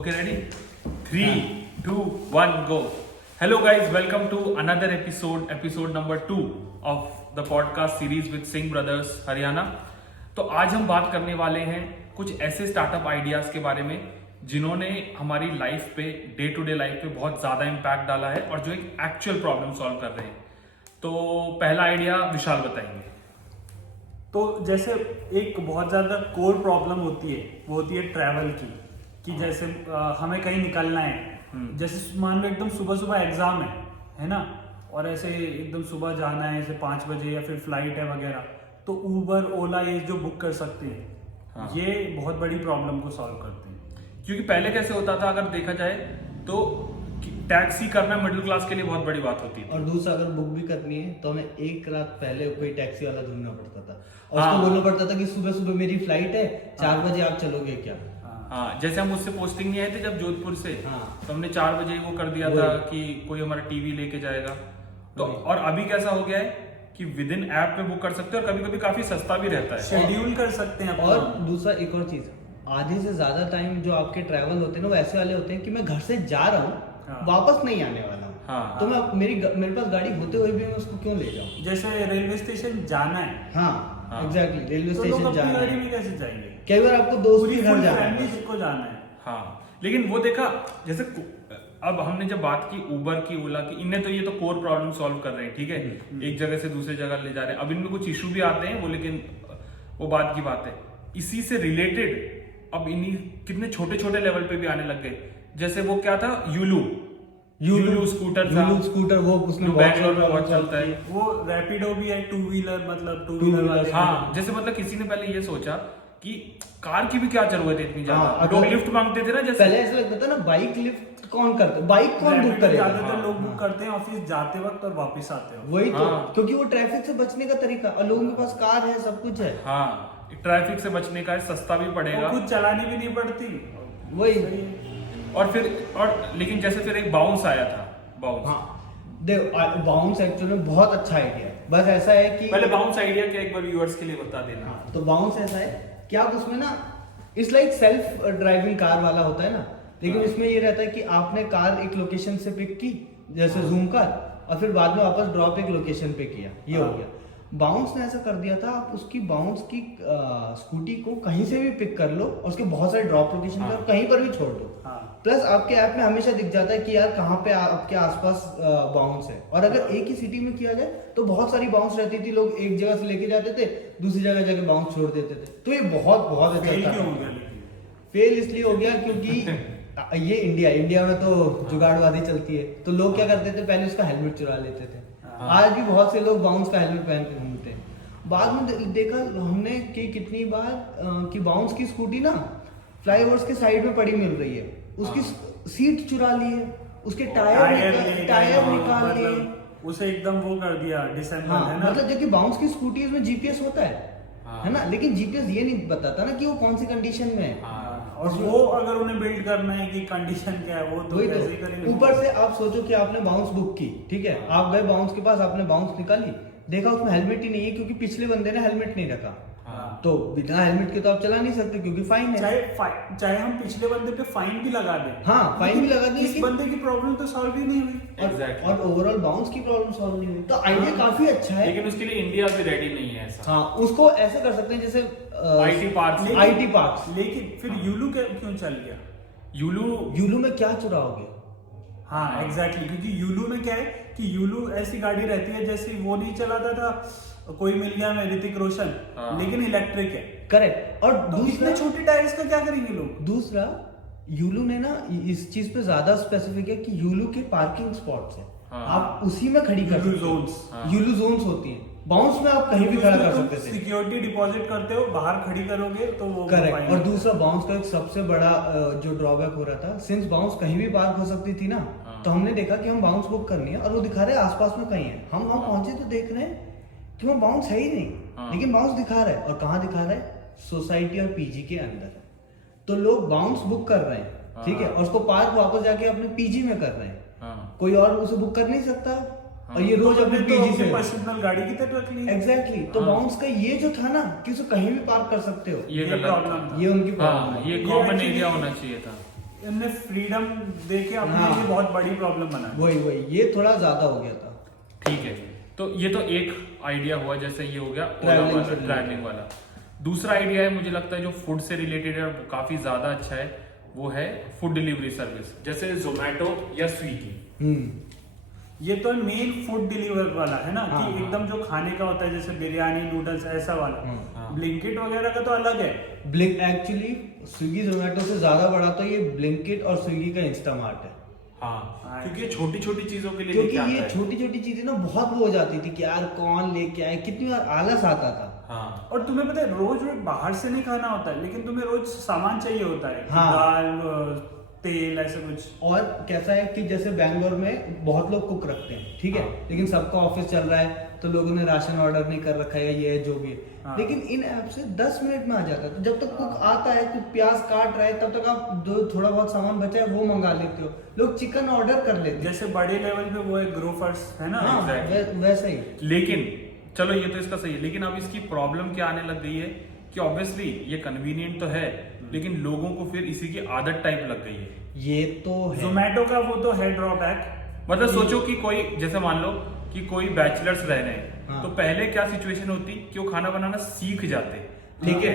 Okay, ready? 3, 2, 1, go. Hello guys, welcome to another episode number 2 of the podcast series with Singh Brothers Haryana. तो आज हम बात करने वाले हैं कुछ ऐसे स्टार्टअप आइडियाज के बारे में जिन्होंने हमारी लाइफ पे, डे टू डे लाइफ पे बहुत ज्यादा इम्पैक्ट डाला है और जो एक एक्चुअल प्रॉब्लम सॉल्व कर रहे हैं। तो पहला आइडिया विशाल बताएंगे। तो जैसे एक बहुत ज्यादा कोर प्रॉब्लम होती है, वो होती है ट्रैवल की। कि जैसे हमें कहीं निकलना है, जैसे मान लो एकदम सुबह सुबह एग्जाम है ना, और ऐसे एकदम सुबह जाना है ऐसे 5 बजे या फिर फ्लाइट है वगैरह, तो ऊबर ओला ये जो बुक कर सकते हैं, ये बहुत बड़ी प्रॉब्लम को सॉल्व करते हैं। क्योंकि पहले कैसे होता था, अगर देखा जाए तो टैक्सी करना मिडिल क्लास के लिए बहुत बड़ी बात होती थी। और दूसरा, अगर बुक भी करनी है तो हमें एक रात पहले कोई टैक्सी वाला ढूंढना पड़ता था और उसको बोलना पड़ता था कि सुबह सुबह मेरी फ्लाइट है, 4 बजे आप चलोगे क्या? हाँ, जैसे हम उससे पोस्टिंग नहीं आए थे जब जोधपुर से, तो हमने 4 बजे वो कर दिया था कि कोई हमारा टीवी लेके जाएगा। तो और अभी कैसा हो गया है कि विद इन ऐप पे बुक कर सकते हैं और कभी कभी काफी सस्ता भी रहता है, शेड्यूल कर सकते हैं। और दूसरा एक और चीज, आधे से ज्यादा टाइम जो आपके ट्रैवल होते हैं ना, वो ऐसे वाले होते हैं कि मैं घर से जा रहा हूँ, वापस नहीं आने वाला हूँ। तो मैं मेरे पास गाड़ी होते हुए भी मैं उसको क्यों ले जाऊँ? जैसे रेलवे स्टेशन जाना है, हाँ एग्जैक्टली, रेलवे तो स्टेशन लोग अपनी जाना गाड़ी है, में कैसे जाएंगे? कई बार आपको दोस्त पूरी के घर फुल जाना फैमिली है। को जाना है। हाँ, लेकिन वो देखा जैसे अब हमने जब बात की उबर की, ओला की, इनने तो ये तो कोर प्रॉब्लम सॉल्व कर रहे हैं, ठीक है, एक जगह से दूसरे जगह ले जा रहे हैं। अब इनमें कुछ इशू भी आते हैं वो, लेकिन वो बात की बात है। इसी से रिलेटेड अब इन्हीं कितने छोटे छोटे लेवल पे भी आने लग गए। जैसे वो क्या था, यूलू स्कूटर था, स्कूटर, वो उसमें बैंगलोर में बहुत चलता है। वो रैपिडो भी है, टू व्हीलर वाले। हाँ, जैसे मतलब किसी ने पहले ये सोचा कि कार की भी क्या जरूरत है इतनी ज्यादा। हाँ, लोग लिफ्ट मांगते थे ना, जैसे पहले ऐसा लगता था ना, बाइक लिफ्ट कौन करता, बाइक कौन बुक करेगा? ज्यादातर लोग बुक करते हैं ऑफिस जाते वक्त और वापस आते वक्त। वही तो, क्योंकि वो ट्रैफिक से बचने का तरीका, और लोगों के पास कार है, सब कुछ है। हाँ, ट्रैफिक से बचने का है, सस्ता भी पड़ेगा, खुद चलानी भी नहीं पड़ती। वही। और लेकिन जैसे फिर एक बाउंस आया था, बाउंस। हाँ बाउंस एक्चुअली में बहुत अच्छा आइडिया है। बस ऐसा है कि पहले बाउंस आइडिया क्या, एक बार व्यूअर्स के लिए बता देना। हाँ, तो बाउंस ऐसा है कि आप उसमें ना, it's like self driving car वाला होता है ना, लेकिन इसमें ये रहता है कि आपने कार एक लोकेशन से पिक की, जैसे जूम कार, और फिर बाद में वापस ड्रॉप एक लोकेशन पे किया, ये हो गया। बाउंस ने ऐसा कर दिया था, आप उसकी बाउंस की स्कूटी को कहीं से भी पिक कर लो और उसके बहुत सारे ड्रॉप लोकेशन पे कहीं पर भी छोड़ दो। प्लस आपके ऐप में हमेशा दिख जाता है कि यार कहाँ पे आपके आसपास बाउंस है। और अगर एक ही सिटी में किया जाए तो बहुत सारी बाउंस रहती थी, लोग एक जगह से लेके जाते थे, दूसरी जगह जाके बाउंस छोड़ देते थे। तो ये बहुत अच्छा था। फेल इसलिए हो गया क्योंकि ये इंडिया में तो जुगाड़बाजी चलती है, तो लोग क्या करते थे, पहले उसका हेलमेट चुरा लेते थे। आज भी बहुत से लोग बाउंस का हेलमेट पहन के घूमते हैं। बाद में देखा हमने कि कितनी बार कि बाउंस की स्कूटी ना फ्लाईओवर्स के साइड में पड़ी मिल रही है, उसकी सीट चुरा ली है, उसके टायर निकाल लिए, उसे एकदम वो कर दिया डिसेंबल। हाँ, है ना, मतलब जबकि बाउंस की स्कूटी में जीपीएस होता है ना, लेकिन जीपीएस ये नहीं बताता ना कि वो कौन सी कंडीशन में है। और वो अगर उन्हें बिल्ड करना है कि कंडीशन क्या है, वो तो कैसे ही करेंगे। ऊपर से आप सोचो कि आपने बाउंस बुक की, ठीक है, आप गए बाउंस के पास, आपने बाउंस निकाली, देखा उसमें हेलमेट ही नहीं है क्योंकि पिछले बंदे ने हेलमेट नहीं रखा। तो बिना हेलमेट के तो आप चला नहीं सकते क्योंकि फाइन है। चाहे हम पिछले बंदे पे फाइन भी लगा दें, हाँ फाइन भी लगा दें, इस बंदे की प्रॉब्लम तो सॉल्व ही नहीं हुई। और ओवरऑल बाउंस की प्रॉब्लम सॉल्व नहीं हुई। तो आइडिया काफी अच्छा है, लेकिन उसके लिए इंडिया भी रेडी नहीं है ऐसा। हाँ, उसको ऐसे कर सकते हैं जैसे आईटी पार्क्स। लेकिन फिर यूलू क्यों चल गया? यूलू में क्या चुराओगे? हाँ एग्जैक्टली, क्योंकि यूलू में क्या है कि यूलू ऐसी गाड़ी रहती है जैसे वो नहीं चलाता था कोई मिल गया मैं, ऋतिक रोशन, लेकिन इलेक्ट्रिक है। करेक्ट। और तो इतने छोटे टायर्स का क्या करेंगे लोग? दूसरा, यूलू ने ना इस चीज पे ज्यादा स्पेसिफिक है कि यूलू के पार्किंग स्पॉट्स है, आप उसी में खड़ी कर सकते हो। यूलू जोन्स होती है, बाउंस में आप कहीं भी खड़ा कर सकते थे। सिक्योरिटी डिपॉजिट करते हो, बाहर खड़ी करोगे तो वो करेक्ट। और दूसरा, बाउंस का एक सबसे बड़ा जो ड्रॉबैक हो रहा था, सिंस बाउंस कहीं भी पार्क हो सकती थी ना, तो हमने देखा कि हम बाउंस बुक करनी है और वो दिखा रहे हैं आसपास में कहीं है, हम वहां पहुंचे तो देख रहे हैं कि वहाँ बाउंस है ही नहीं, लेकिन बाउंस दिखा रहा है। और कहाँ दिखा रहा है? सोसाइटी और पीजी के अंदर। तो लोग बाउंस बुक कर रहे हैं, ठीक है, और उसको पार्क वापस जाके अपने पीजी में कर रहे हैं। कोई और उसे बुक कर नहीं सकता, और ये रोज अपने पीजी से पर्सनल गाड़ी की तरह रख ली। एग्जैक्टली। तो बाउंस का ये जो था ना कि उसे कहीं भी पार्क कर सकते हो, ये प्रॉब्लम, ये उनकी प्रॉब्लम, ये कॉमन एरिया होना चाहिए था। इनने फ्रीडम देके अपने हाँ। लिए बहुत बड़ी प्रॉब्लम बना दी। वही ये थोड़ा ज्यादा हो गया था। ठीक है, तो ये तो एक आइडिया हुआ, जैसे ये हो गया Traveling से ट्रैवलिंग वाला। दूसरा आइडिया है, मुझे लगता है जो फूड से रिलेटेड है और काफी ज्यादा अच्छा है, वो है फूड डिलीवरी सर्विस, जैसे जोमेटो या स्विगी। हम्म। ये तो मेन फूड डिलीवर वाला है ना, हाँ, कि हाँ। एकदम जो खाने का होता है जैसे बिरयानी नूडल्स ऐसा वाला। हाँ। ब्लिंकिट वगैरह का तो अलग है। एक्चुअली स्विगी जोमेटो से ज्यादा बड़ा तो ये ब्लिंकिट और स्विगी का इंस्टामार्ट है। हाँ, क्योंकि ये छोटी छोटी चीजों के लिए क्योंकि लेके आता ये है। छोटी छोटी चीजें ना बहुत वो हो जाती थी कि यार कौन लेके आए, कितनी बार आलस आता था। हाँ, और तुम्हें पता है रोज रोज बाहर से नहीं खाना होता है, लेकिन तुम्हें रोज सामान चाहिए होता है। हाँ। दाल तेल ऐसे कुछ। और कैसा है कि जैसे बैंगलोर में बहुत लोग कुक रखते हैं, ठीक है, हाँ। लेकिन सबका ऑफिस चल रहा है तो लोगों ने राशन ऑर्डर नहीं कर रखा है, ये है जो भी है। हाँ। लेकिन इन ऐप से 10 मिनट में आ जाता है, तो जब तक कुक आता है, कुछ प्याज काट रहा है, तब तक आप जो थोड़ा बहुत सामान बचा है वो मंगा लेते हो। लोग चिकन ऑर्डर कर लेते हैं। जैसे बड़े लेवल पे वो है ग्रोफर्स है ना। हाँ, exactly। वैसा ही। लेकिन चलो ये तो इसका सही है, लेकिन अब इसकी प्रॉब्लम क्या आने लग गई है कि ऑब्वियसली ये कन्वीनियंट तो है, लेकिन लोगों को फिर इसी की आदत टाइप लग गई है। ये तो है। जोमेटो का वो तो है ड्रॉबैक। मतलब सोचो कि कोई, जैसे मान लो कि कोई बैचलर्स रह रहे हैं, हाँ। तो पहले क्या सिचुएशन होती कि वो खाना बनाना सीख जाते, ठीक है,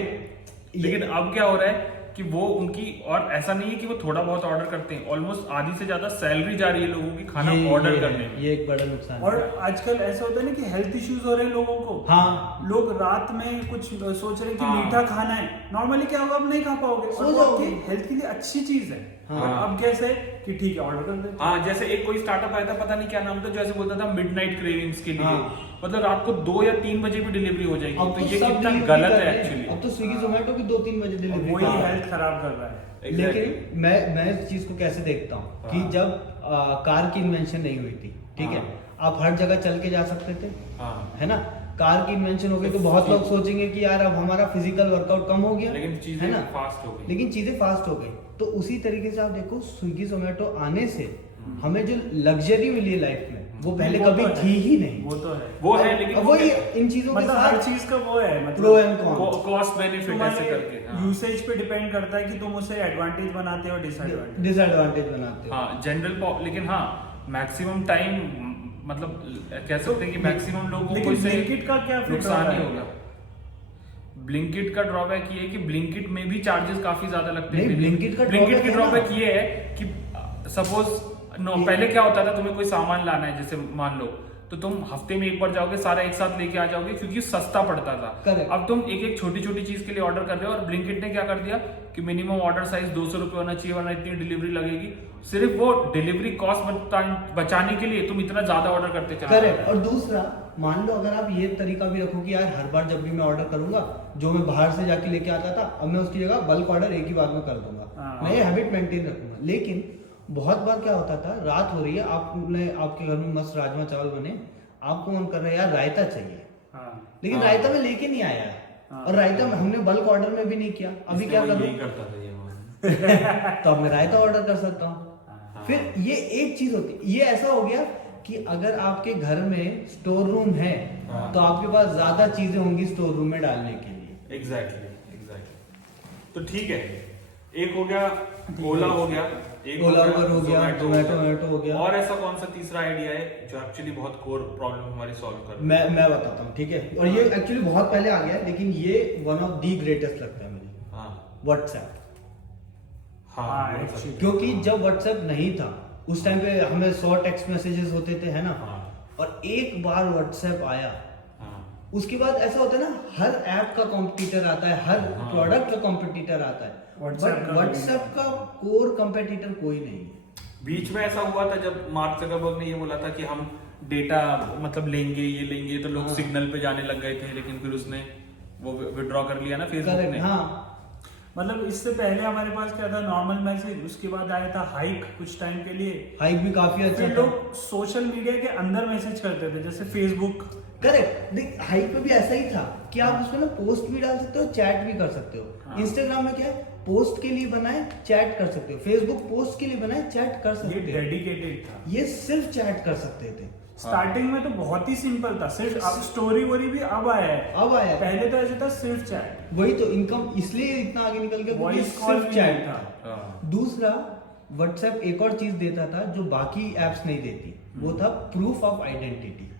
लेकिन अब क्या हो रहा है कि वो उनकी, और ऐसा नहीं है कि वो थोड़ा बहुत ऑर्डर करते हैं, ऑलमोस्ट आधी से ज्यादा सैलरी जा रही है लोगों की खाना ऑर्डर करने में। ये एक बड़ा नुकसान और है। आजकल ऐसा होता है ना कि हेल्थ इश्यूज हो रहे हैं लोगों को। हाँ। लोग रात में कुछ सोच रहे हैं कि हाँ। मीठा खाना है, नॉर्मली क्या होगा, आप नहीं खा पाओगे, सो और वो जाओगे। आपकी हेल्थ के लिए अच्छी चीज है। हाँ। और अब कैसे कि ठीक है ऑर्डर कर देते हैं। हाँ, जैसे एक कोई स्टार्टअप आया था, पता नहीं क्या नाम था, जो ऐसे बोलता था मिडनाइट क्रेविंग्स के लिए, हाँ। मतलब रात को 2 या 3 बजे भी डिलीवरी हो जाएगी, अब तो तो ये सब कितना delivery गलत कर है रहे हैं। एक्चुअली। अब तो स्विगी जोमेटो भी 2-3 बजे और डिलीवरी वही कर रहा है। हेल्थ खराब कर रहा है। लेकिन मैं इस चीज को कैसे देखता हूँ कि हाँ। जब कार की इन्वेंशन नहीं हुई थी, ठीक है, आप हर जगह चल के जा सकते थे, हाँ, है ना। कार की इन्वेंशन हो गई तो बहुत लोग सोचेंगे कि यार अब हमारा फिजिकल वर्कआउट कम हो गया, लेकिन है चीजें ना, फास्ट हो गई। लेकिन चीजें फास्ट हो गई। तो उसी तरीके से आप देखो स्विगी जोमेटो आने से हमें जो लग्जरी मिली है लाइफ में, वो पहले वो कभी तो है। थी ही नहीं। वो तो है, वो है, लेकिन अब वही इन चीजों के मतलब हर साथ चीज का वो है, प्रो मतलब एंड कॉन, कॉस्ट बेनिफिट ऐसे करके। हाँ। यूसेज पे डिपेंड करता है कि तुम उसे एडवांटेज बनाते हो डिसएडवांटेज। डिसएडवांटेज बनाते हो। हाँ, जनरल, लेकिन हाँ मैक्सिमम टाइम, मतलब कह सकते हैं कि मैक्सिमम लोगों को लेकिन इससे ब्लिंकिट का क्या फिर नुकसान ही drawback होगा। ब्लिंकिट का ड्रॉबैक ये है कि ब्लिंकिट में भी चार्जेस काफी ज्यादा लगते हैं। नहीं, Blinkit का ब्लिंकिट drawback की है ड्रॉबैक ना। ये है कि सपोज पहले क्या होता था, तुम्हें कोई सामान लाना है, जैसे मान लो, तो तुम हफ्ते में एक बार जाओगे, सारा एक साथ लेके आ जाओगे, क्योंकि सस्ता पड़ता था। Correct। अब तुम एक एक छोटी छोटी चीज के लिए ऑर्डर कर रहे हो, और ब्लिंकिट ने क्या कर दिया कि मिनिमम ऑर्डर साइज 200 रुपये होना चाहिए, वरना इतनी डिलीवरी लगेगी। सिर्फ वो डिलीवरी कॉस्ट बचाने के लिए तुम इतना ज्यादा ऑर्डर करते चले करेक्ट। और दूसरा, मान लो अगर आप ये तरीका भी रखो कि यार हर बार जब भी मैं ऑर्डर करूंगा, जो मैं बाहर से जाके लेके आता था, अब मैं उसकी जगह बल्क ऑर्डर एक ही बार में कर दूंगा, हाँ। मैं ये हैबिट मेंटेन रखूंगा। लेकिन बहुत बार क्या होता था, रात हो रही है, आपके घर में मस्त राजमा चावल बने, आपको मन कर रहा है यार रायता चाहिए, हाँ। लेकिन हाँ। रायता में लेके नहीं आया है, हाँ। और रायता में हमने बल्क ऑर्डर में भी नहीं किया, अभी क्या करूं, यही करता था ये तो अब मैं रायता ऑर्डर कर सकता हूँ। हाँ। फिर ये एक चीज होती है, ये ऐसा हो गया कि अगर आपके घर में स्टोर रूम है, हाँ। तो आपके पास ज्यादा चीजें होंगी स्टोर रूम में डालने के लिए। एग्जैक्टली। तो ठीक है, एक हो गया ओला हो गया, एक ओला उबर हो गया, जोमेटो हो गया। और ऐसा कौन सा तीसरा आइडिया है जो एक्चुअली बहुत कोर प्रॉब्लम हमारी सॉल्व कर रहा है? मैं बताता हूँ, ठीक है, और ये एक्चुअली बहुत पहले आ गया है, लेकिन ये वन ऑफ दी ग्रेटेस्ट लगता है मुझे, हाँ व्हाट्सएप। हाँ, हाँ, बोल actually। सकते क्योंकि जब व्हाट्सएप नहीं था उस टाइम पे हमें 100 टेक्स्ट मैसेजेस होते थे, है ना, हाँ। और एक बार व्हाट्सएप आया, हाँ, उसके बाद ऐसा होता है ना, हर ऐप का कॉम्पिटिटर आता है, हर हाँ। प्रोडक्ट का कॉम्पिटिटर आता है, WhatsApp बट का व्हाट्सएप का कोर कॉम्पिटिटर कोई नहीं है। बीच में ऐसा हुआ था जब मार्क जकरबर्ग ने ये बोला था कि हम डेटा मतलब लेंगे, ये लेंगे, तो लोग हाँ। सिग्नल पे जाने लग गए थे, लेकिन फिर उसने वो विड्रॉ कर लिया ना फेसबुक करेक्ट, ने। हाँ। मतलब इससे पहले हमारे पास क्या था, नॉर्मल मैसेज, उसके बाद आया था हाइक कुछ टाइम के लिए। हाइक भी काफी अच्छा फिर था। लोग सोशल मीडिया के अंदर मैसेज करते थे, जैसे फेसबुक। करेक्ट, देख हाइक पे भी ऐसा ही था कि आप उसमें ना पोस्ट भी डाल सकते हो, चैट भी कर सकते हो। हाँ। इंस्टाग्राम में क्या है, पोस्ट के लिए बनाए, चैट कर सकते हो। फेसबुक पोस्ट के लिए बनाए, चैट कर ये सकते हो। डेडिकेटेड था। ये सिर्फ चैट कर सकते थे। स्टार्टिंग में तो बहुत ही सिंपल था, सिर्फ अब स्टोरी वोरी भी अब आया है। अब आया है। पहले तो ऐसे था सिर्फ चैट। वही तो इनकम इसलिए इतना आगे निकल गया क्योंकि वॉइस कॉल सिर्फ भी चैट नहीं था। हाँ, दूसरा व्हाट्सएप एक और चीज देता था जो बाकी एप्स नहीं देती, वो था प्रूफ ऑफ आइडेंटिटी।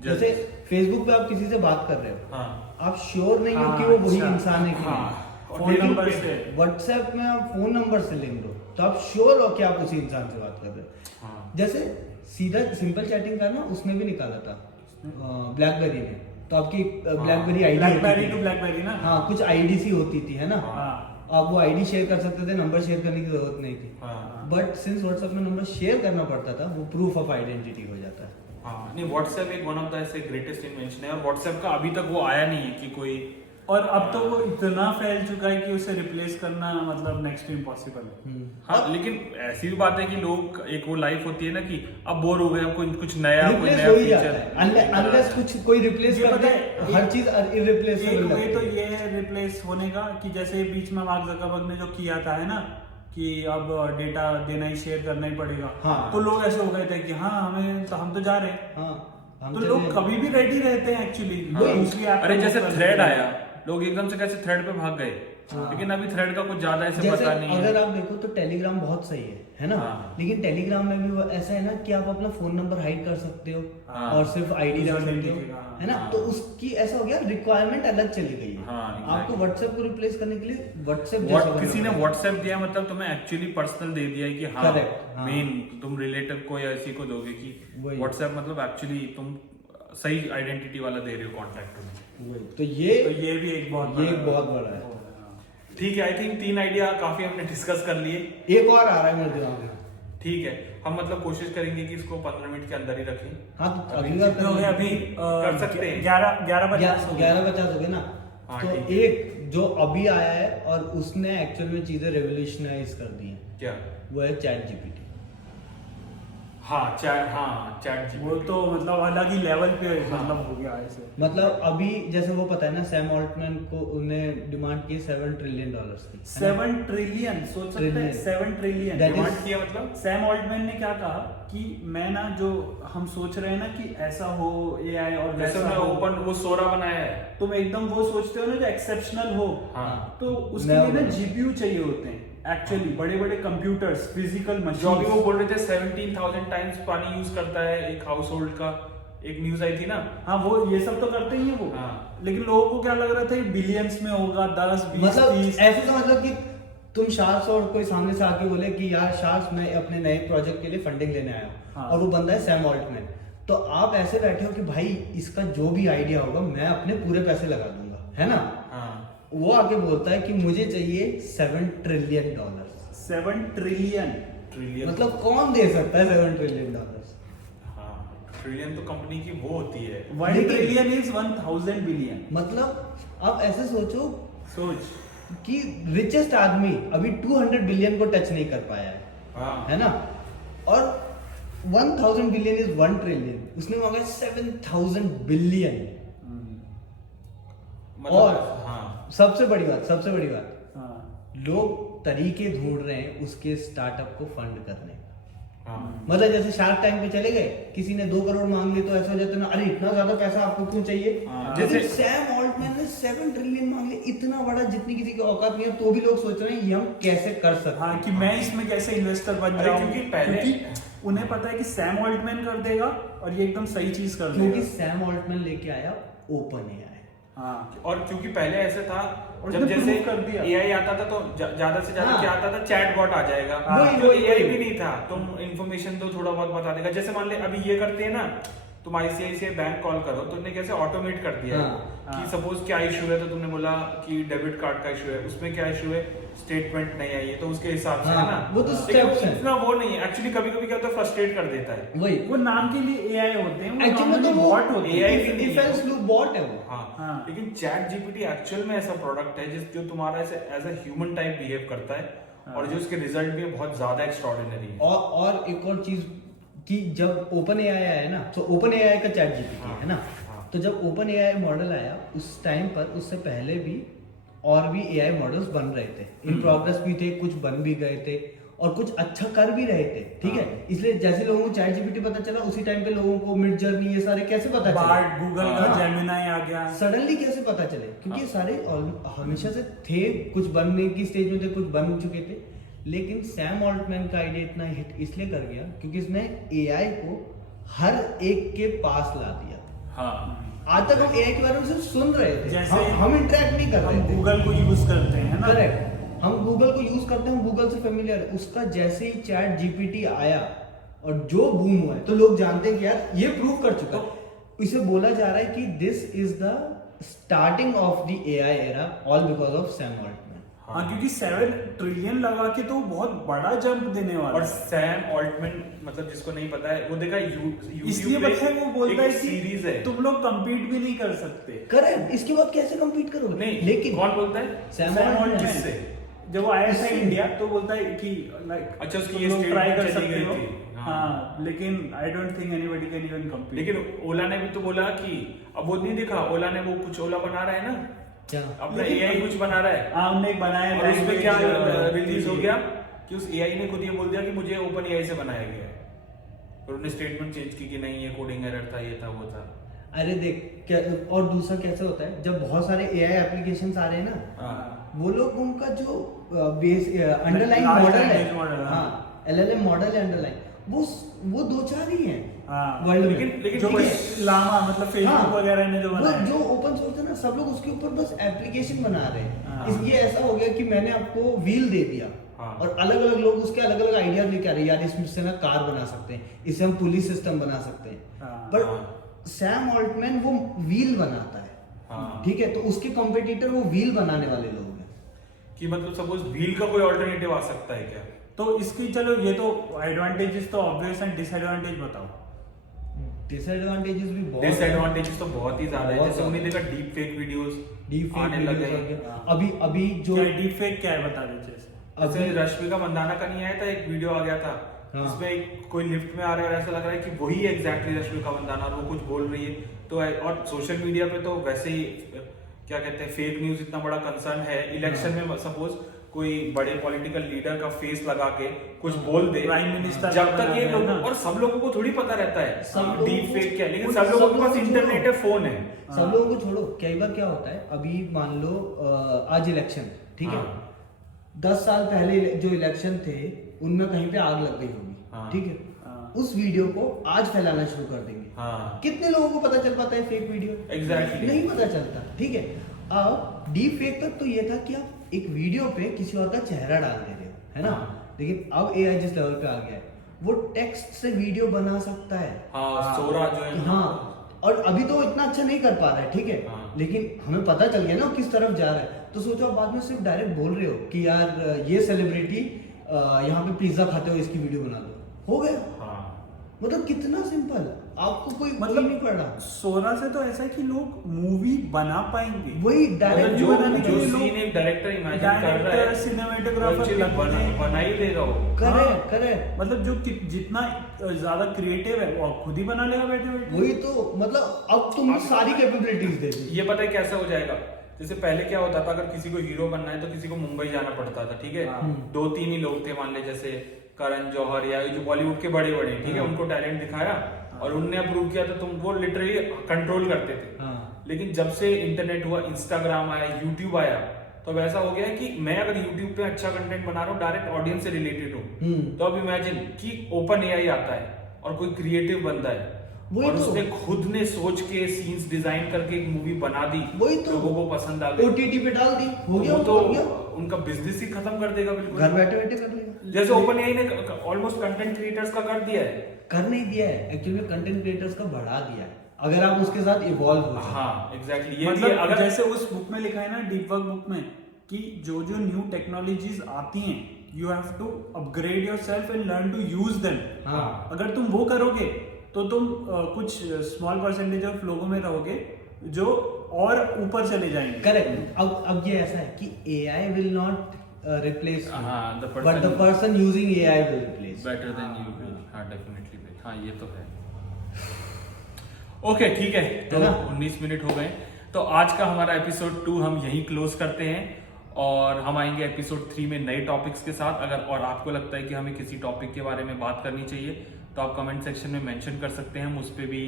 जैसे फेसबुक पे आप किसी से बात कर रहे हो, हाँ, आप श्योर नहीं हो हाँ, कि वो वही अच्छा, इंसान है कि हाँ, नहीं। फोन नंबर से व्हाट्सएप में आप फोन नंबर से लिंक दो तो आप श्योर हो कि आप उसी इंसान से बात कर रहे हो। हाँ, जैसे सीधा सिंपल चैटिंग करना उसने भी निकाला था ब्लैकबेरी ने, तो आपकी BlackBerry ID BlackBerry to BlackBerry ना। हाँ कुछ आईडी सी होती थी है ना, हाँ आप वो आईडी शेयर कर सकते थे, नंबर शेयर करने की जरूरत नहीं थी। हाँ, बट सिंस व्हाट्सएप में नंबर शेयर करना पड़ता था, वो प्रूफ ऑफ आइडेंटिटी हो जाता है। हाँ, नहीं व्हाट्सएप एक वन ऑफ द ऐसे ग्रेटेस्ट इन्वेंशन है और व्हाट्सएप का अभी तक वो आया नहीं है कि कोई और अब तो वो इतना फैल चुका है कि उसे रिप्लेस करना मतलब नेक्स्ट टू इम्पॉसिबल है। हाँ, लेकिन ऐसी भी बात है कि लोग एक वो लाइफ होती है ना कि अब बोर हो गए, अब कोई कुछ नया रिप्लेस हो ही जाता है अनलेस कुछ कोई रिप्लेस ये कर पता दे, है, हर चीज इररिप्लेसेबल ये तो लगती है। ये रिप्लेस होने का कि जैसे बीच में मार्क जकरबर्ग ने जो किया था है ना कि अब डेटा देना ही शेयर करना ही पड़ेगा। हाँ। तो लोग ऐसे हो गए थे कि हाँ हमें तो हम तो जा रहे हैं। हाँ हम तो चले लोग हैं। कभी भी रेडी रहते हैं एक्चुअली। अरे जैसे थ्रेड आया, लोग एकदम से कैसे थ्रेड पे भाग गए, लेकिन अभी थ्रेड का कुछ ज्यादा ऐसे जैसे पता नहीं अगर है। आप देखो तो टेलीग्राम बहुत सही है ना। हाँ। लेकिन टेलीग्राम में भी वो ऐसा है ना कि आप अपना फोन नंबर हाइड कर सकते हो हाँ। और सिर्फ आईडी रख Username सकते हो, दिखेगा, हाँ। है ना। हाँ। तो उसकी ऐसा हो गया, रिक्वायरमेंट अलग चली गई है। हाँ, exactly। आपको व्हाट्सएप को रिप्लेस करने के लिए व्हाट्सएप किसी ने व्हाट्सएप दिया मतलब तुम्हें एक्चुअली पर्सनल दे दिया है कि हाँ Correct, हाँ। मेन तुम रिलेटिव को या इसी को दोगे कि वही। व्हाट्सएप मतलब एक्चुअली तुम सही आइडेंटिटी वाला दे रहे हो कॉन्टैक्ट में। तो ये भी एक बहुत ये एक बहुत बड़ा है। ठीक है, आई थिंक 3 आइडिया काफी हमने डिस्कस कर लिए। एक और आ रहा है मेरे दिमाग में। ठीक है, हम मतलब कोशिश करेंगे कि इसको 15 मिनट के अंदर ही रखें। हाँ तो अभी अगली बार कितने हो गए अभी? कर सकते हैं। 11:50 हो गए। 11:50 हो गए ना। हाँ, तो ठीक है। एक जो अभी आया है और उसने एक्चुअल में चीजें रेवोल्यूशनाइज कर दी हैं, क्या? वो है चैट जीपीटी। हाँ चैट वो तो मतलब अलग ही लेवल पे हाँ। मतलब हो गया ऐसे। मतलब अभी जैसे वो पता है ना, सैम ऑल्टमैन को उन्हें डिमांड की $7 ट्रिलियन की, है ना? 7 ट्रिलियन सोच सकते हैं। Trillion। 7 trillion That is- demand किया मतलब सैम ऑल्टमैन ने क्या कहा कि मैं ना जो हम सोच रहे हैं ना कि ऐसा हो एआई और जैसे वैसा मैं हो, ओपन वो सोरा बनाया है। तुम एकदम वो सोचते हो ना जो एक्सेप्शनल हो, हाँ। तो उसके मैं- लिए ना जीपीयू चाहिए होते हैं एक्चुअली, बड़े बड़े कंप्यूटर्स, फिजिकल जो अभी वो मशीन। बोल रहे थे 17,000 टाइम्स पानी यूज करता है एक हाउस होल्ड का, एक न्यूज आई थी ना। हाँ वो ये सब तो करते ही है वो। हाँ। लेकिन लोगों को क्या लग रहा था बिलियंस में होगा, 10 20 मतलब 30। ऐसे तो मतलब कि तुम शार्स और कोई सामने से आके बोले कि यार शार्स मैं अपने नए प्रोजेक्ट के लिए फंडिंग लेने आया हूँ, हाँ। और वो बंदा है सैम ऑल्टमैन, तो आप ऐसे बैठे हो कि भाई इसका जो भी आइडिया होगा मैं अपने पूरे पैसे लगा दूंगा, है ना। हाँ, वो आके बोलता है कि मुझे चाहिए $7 ट्रिलियन। 7 ट्रिलियन ट्रिलियन मतलब कौन दे सकता है $7 ट्रिलियन? हाँ, ट्रिलियन तो कंपनी की वो होती है। 1 लेकिन- ट्रिलियन इज 1000 बिलियन। मतलब आप ऐसे सोचो सोच कि रिचेस्ट आदमी अभी 200 बिलियन को टच नहीं कर पाया है, हाँ, है ना। और 1000 बिलियन इज 1 ट्रिलियन, उसने मांगा 7000 बिलियन। मतलब और हाँ, सबसे बड़ी बात हाँ लोग तरीके ढूंढ रहे हैं उसके स्टार्टअप को फंड करने का। हाँ, मतलब जैसे शार्क टैंक पे चले गए, किसी ने 2 करोड़ मांग लिए तो ऐसा हो जाता है ना, अरे इतना ज्यादा पैसा आपको क्यों चाहिए। हाँ, लेकिन जैसे- सैम ऑल्टमैन ने 7 ट्रिलियन मांग लिए, इतना बड़ा जितनी किसी की औकात नहीं है, तो भी लोग सोच रहे हैं ये हम कैसे कर सकते हाँ हैं। कि मैं इसमें कैसे इन्वेस्टर बन अरे जाऊं, क्योंकि पहले- क्योंकि उन्हें पता है कि सैम ऑल्टमैन कर देगा और ये एकदम सही चीज कर क्योंकि देगा। सैम ऑल्टमैन लेके आया ओपन एआई। हाँ और क्योंकि पहले ऐसे था और जब उसने जैसे prove कर दिया। एआई आता था तो ज्यादा से ज्यादा हाँ। क्या आता था, चैट बॉट आ जाएगा। वही, तो वही, एआई वही। भी नहीं था, तुम इन्फॉर्मेशन तो थोड़ा बहुत बता देगा। जैसे मान ले अभी ये करते हैं ना, तुम आईसीआईसीआई बैंक कॉल करो तो उन्होंने कैसे ऑटोमेट कर दिया है हाँ, कि सपोज क्या इशू है तो तुमने बोला कि डेबिट कार्ड का इशू है, उसमें क्या इशू है, स्टेटमेंट नहीं आई है, तो उसके हिसाब से है हाँ, ना। वो तो लेकिन steps हैं। इतना वो नहीं है एक्चुअली, कभी कभी क्या होता है फ्रस्ट्रेट कर देता है। वही वो नाम के लिए एआई होते हैं, वो एक्चुअली normally तो वो bot होते हैं। AI भी नहीं है। डिफेंस लूप बॉट है वो। हाँ, हाँ। लेकिन चैट जीपीटी एक्चुअल में ऐसा प्रोडक्ट है जो तुम्हारा ऐसे as a human type behave करता है और जो उसके रिजल्ट भी बहुत ज्यादा एक्स्ट्राऑर्डिनरी है। और एक और चीज कि जब ओपन एआई आया ना, तो ओपन एआई का चैट जीपीटी हाँ, है ना। हाँ। तो जब ओपन एआई मॉडल आया उस टाइम पर, उससे पहले भी और भी एआई मॉडल्स बन रहे थे, इन प्रोग्रेस भी थे, कुछ बन भी गए थे। और कुछ अच्छा कर भी रहे थे, ठीक है। इसलिए जैसे लोगों को चैट जीपीटी पता चला, उसी टाइम पे लोगों को मिड जर्नी ये सारे कैसे पता चले, बार्ड, गूगल का हाँ। जेमिनाई आ गया, सडनली कैसे पता चले, क्योंकि ये सारे हमेशा से थे, कुछ बनने की स्टेज में थे, कुछ बन चुके थे। लेकिन सैम ऑल्टमैन का आइडिया इतना हिट इसलिए कर गया क्योंकि इसने एआई को हर एक के पास ला दिया। हाँ आज तक हम एआई के बारे में सिर्फ सुन रहे थे, जैसे हम इंटरेक्ट नहीं कर रहे हम थे। गूगल को यूज करते हैं ना, करेक्ट, हम गूगल को यूज करते हैं, हम गूगल से फेमिलियर है। उसका जैसे ही चैट जीपीटी आया और जो बूम हुआ है, तो लोग जानते हैं कि यार ये प्रूव कर चुका है। इसे बोला जा रहा है कि this is the starting of the AI era, all because of Sam Altman. हाँ, क्योंकि 7 ट्रिलियन लगा के तो बहुत बड़ा जंप देने वाला और है। सैम ऑल्टमैन, मतलब जिसको नहीं पता है, वो देखा इसलिए पता है वो बोलता है कि सीरीज है। तुम लोग compete भी नहीं कर सकते। करेक्ट, इसके बाद कैसे कम्पीट करोगे? नहीं, लेकिन कौन बोलता है? सैम सैम ऑल्टमैन किससे? जब वो आया था इससे- इंडिया तो बोलता है कि लाइक अच्छा, उसकी ये ट्राई statement कर चली सकते गई हो। थी। हाँ। हाँ, लेकिन I don't think anybody can even compete. लेकिन ओला ने भी तो बोला कि अब वो नहीं दिखा, ओला ने वो कुछ ओला बना रहा है ना, क्या अपना लेकिन- एआई कुछ बना रहा है। हाँ, हमने एक बनाया और उसमें क्या language, रिलीज हो गया कि उस एआई ने खुद ये बोल दिया कि मुझे ओपन एआई से बनाया गया है, और उन्होंने स्टेटमेंट चेंज की कि नहीं ये कोडिंग एरर था, ये था, वो था। अरे देख क्या, और दूसरा कैसे होता है जब बहुत सारे एआई एप्लीकेशंस आ रहे हैं ना, हाँ। वो लोग उनका जो base underline Large model language है, model, हाँ एलएलएम मॉडल है अंडरलाइन, वो दो चार ही हैं हाँ, वर्ल्ड में। लेकिन जो ठीक है? लामा मतलब फेसबुक हाँ, वगैरह ने जो वो बनाया जो ओपन सोर्स है ना, सब लोग उसके ऊपर बस एप्लीकेशन बना रहे हैं। हाँ। ये ऐसा हो गया कि मैंने आपको व्हील दे दिया, हाँ। और अलग अलग लोग उसके अलग अलग आइडिया लेके आ रहे हैं, यार इससे ना कार बना सकते हैं, इससे हम पुलिस सिस्टम बना सकते हैं। हाँ। बट सैम ऑल्टमैन वो व्हील बनाता है, हाँ। ठीक है, तो उसके कॉम्पिटिटर वो व्हील बनाने वाले लोग हैं। कि मतलब सपोज व्हील का कोई ऑल्टरनेटिव आ सकता है क्या? तो इसकी चलो ये तो एडवांटेजेस तो ऑब्वियस एंड डिसएडवांटेज बताओ। डिसएडवांटेजेस भी बहुत हैं। डिसएडवांटेजेस तो बहुत ही ज्यादा है, बहुत जैसे हमने ज्यादा। देखा डीप फेक वीडियोस Deepfake आने videos लगे आ हैं। गए। अभी जो क्या डीप फेक क्या है बता दीजिए। जैसे रश्मिका मंदाना का नहीं आया था, एक वीडियो आ गया था, हाँ। जिसमें कोई लिफ्ट में आ रहा है और ऐसा लग रहा है कि वही एग्जैक्टली रश्मिका मंदाना, और वो कुछ बोल रही है। तो और सोशल मीडिया पे तो वैसे ही क्या कहते हैं, फेक न्यूज इतना बड़ा कंसर्न है। इलेक्शन में सपोज कोई बड़े पॉलिटिकल लीडर का फेस लगा के कुछ बोल दे, प्राइम मिनिस्टर जब का तक ये बना है लोग, ना। और सब लोगों को थोड़ी पता रहता है सब लोगों डीप को- फेक क्या है, लेकिन उन सब लोगों सब के पास लोगों को इंटरनेट है, फोन है। सब लोगों को छोड़ो, कई बार क्या होता है, अभी मान लो आज इलेक्शन, ठीक है, हाँ। 10 साल पहले जो इलेक्शन थे उनमें कहीं पे आग लग गई होगी, हाँ। ठीक है, हाँ। उस वीडियो को आज फैलाना शुरू कर देंगे। हाँ। कितने लोगों को पता चल पाता है फेक वीडियो? Exactly. नहीं पता चलता, ठीक है। अब डीप फेक तक तो ये था कि आप एक वीडियो पे किसी और का चेहरा डाल दे रहे हो, है ना, हाँ। लेकिन अब एआई जिस लेवल पे आ गया है, वो टेक्स्ट से वीडियो बना सकता है। हाँ, सोरा जो है, हाँ, और अभी तो इतना अच्छा नहीं कर पा रहा है, ठीक है, हाँ। लेकिन हमें पता चल गया ना वो किस तरफ जा रहा है। तो सोचो आप बाद में सिर्फ डायरेक्ट बोल रहे हो कि यार ये सेलिब्रिटी यहाँ पे पिज्जा खाते हो, इसकी वीडियो बना दो, हो गया। हाँ। मतलब कितना सिंपल, आपको कोई मतलब नहीं पड़ रहा। सोना से तो ऐसा है कि लोग मूवी बना पाएंगे। वही डायरेक्ट मतलब जो जो बनाने के जो लिए लोग- सीन एक डायरेक्टर इमेजिन कर रहा डायरेक्टर, है, सिनेमेटोग्राफर वो चीज़ बना ही देगा वो। करेक्ट करेक्ट, मतलब जो जितना ज्यादा क्रिएटिव है वो खुद ही बना लेगा बैठे बैठे। वही तो मतलब अब तुम सारी कैपेबिलिटीज दे दी। ये पता है कैसा हो जाएगा, जैसे पहले क्या होता था, अगर किसी को हीरो बनना है तो किसी को मुंबई जाना पड़ता था, ठीक है, हाँ। 2-3 ही लोग थे, मान ले जैसे करण जौहर या जो बॉलीवुड के बड़े बड़े, ठीक है, हाँ। उनको टैलेंट दिखाया और उनने अप्रूव किया, तो तुम वो लिटरली कंट्रोल करते थे। हाँ। लेकिन जब से इंटरनेट हुआ, इंस्टाग्राम आया, यूट्यूब आया, तो अब ऐसा हो गया है कि मैं अगर यूट्यूब पे अच्छा कंटेंट बना रहा हूँ, डायरेक्ट ऑडियंस से रिलेटेड हूँ, तो अब इमेजिन कि ओपन एआई आता है और कोई क्रिएटिव बंदा है वही और तो। उसने खुद ने सोच के सीन्स डिजाइन करके एक मूवी बना दी, वही तो। लोगों को पसंद आ गई, ओटीटी पे डाल दी, हो गया, वो तो हो गया, उनका बिजनेस ही खत्म कर देगा बिल्कुल। घर बैठे बैठे कर लेगा। जैसे ओपन एआई ने ऑलमोस्ट कंटेंट क्रिएटर्स का कर दिया है। कर नहीं दिया है, एक्चुअली में कंटेंट क्रिएटर्स का बढ़ा दिया है, अगर आप उसके साथ इवॉल्व हो जाए। हाँ एग्जैक्टली, ये भी मतलब है, अगर जैसे उस बुक में लिखा है ना, डीप वर्क बुक में, कि जो जो न्यू टेक्नोलॉजीज आती हैं, you have to upgrade yourself and learn to use them. हाँ। अगर तुम वो करोगे तो तुम कुछ स्मॉल परसेंटेज ऑफ लोगों में रहोगे जो और ऊपर चले जाएंगे। करेक्ट, अब ये ऐसा है कि एआई विल नॉट रिप्लेस, हाँ, the but the person using AI will replace. Better than you will, हाँ डेफिनेटली, हाँ ये तो है। ओके ठीक है, तो है ना? 19 मिनट हो गए, तो आज का हमारा एपिसोड 2 हम यहीं क्लोज करते हैं। और हम आएंगे एपिसोड 3 में नए टॉपिक्स के साथ। अगर और आपको लगता है कि हमें किसी टॉपिक के बारे में बात करनी चाहिए तो आप कमेंट सेक्शन में मेंशन कर सकते हैं, हम उस पर भी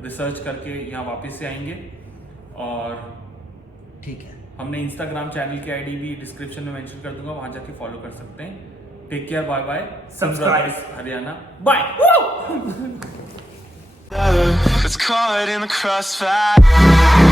रिसर्च करके यहाँ वापस से आएंगे। और ठीक है, हमने इंस्टाग्राम चैनल की आईडी भी डिस्क्रिप्शन में मेंशन कर दूंगा, वहां जाके फॉलो कर सकते हैं। Take care, bye bye, Subscribe. Haryana, bye. It's caught in the crossfire.